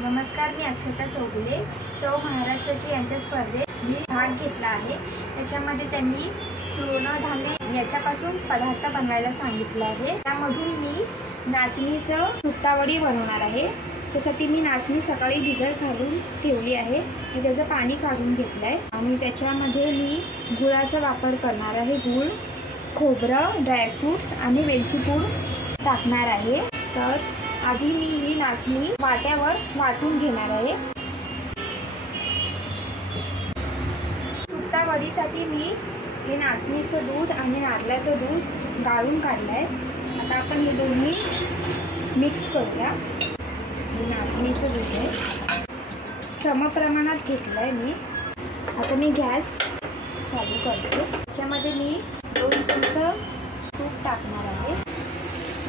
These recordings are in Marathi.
नमस्कार, मी अक्षता चौगुले. सौ महाराष्ट्राची यांच्या स्पर्धेत मी भाग घेतला आहे. त्याच्यामध्ये त्यांनी तृणधान्य याच्यापासून पदार्थ बनवायला सांगितलं आहे. त्यामधून मी नाचणीचं सुट्टावडी बनवणार आहे. त्यासाठी मी नाचणी सकाळी भिजत घालून ठेवली आहे. मी त्याचं पाणी काढून घेतलं आहे आणि त्याच्यामध्ये मी गुळाचा वापर करणार आहे. गूळ, खोबरं, ड्रायफ्रूट्स आणि वेलची पूड टाकणार आहे. तर आधी मी ही नाचणी वाट्यावर वाटून घेणार आहे. सुट्टावडीसाठी मी हे नाचणीचं दूध आणि नारळाचं दूध गाळून काढलं आहे. आता आपण हे दोन्ही मिक्स करूया. हे नाचणीचं दूध आहे, समप्रमाणात घेतलं आहे मी. आता मी गॅस चालू करते. त्याच्यामध्ये मी 2 चमचे तूप टाकणार आहे.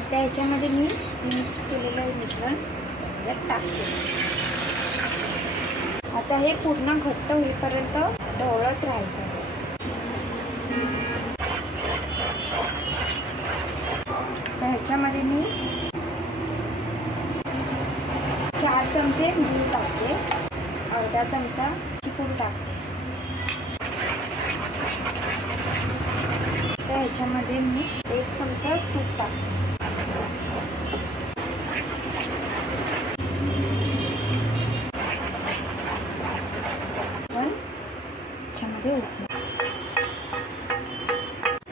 आता ह्याच्यामध्ये मी मिक्स केलेलं मिश्रण टाकते. आता हे पूर्ण घट्ट होईपर्यंत ढवळत राहायचं. तर ह्याच्यामध्ये मी 4 चमचे गूळ टाकते, अर्धा चमचा पूड टाकते. तर ह्याच्यामध्ये मी 1 चमचा तूप टाकते.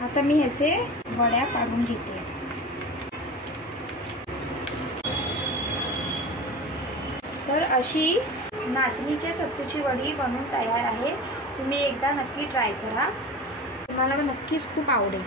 आता मी ह्याचे वड्या पाडून घेते. तर अशी नाचणीच्या सत्तूची वडी बनवून तयार आहे. तुम्ही एकदा नक्की ट्राय करा, तुम्हाला नक्कीच खूप आवडेल.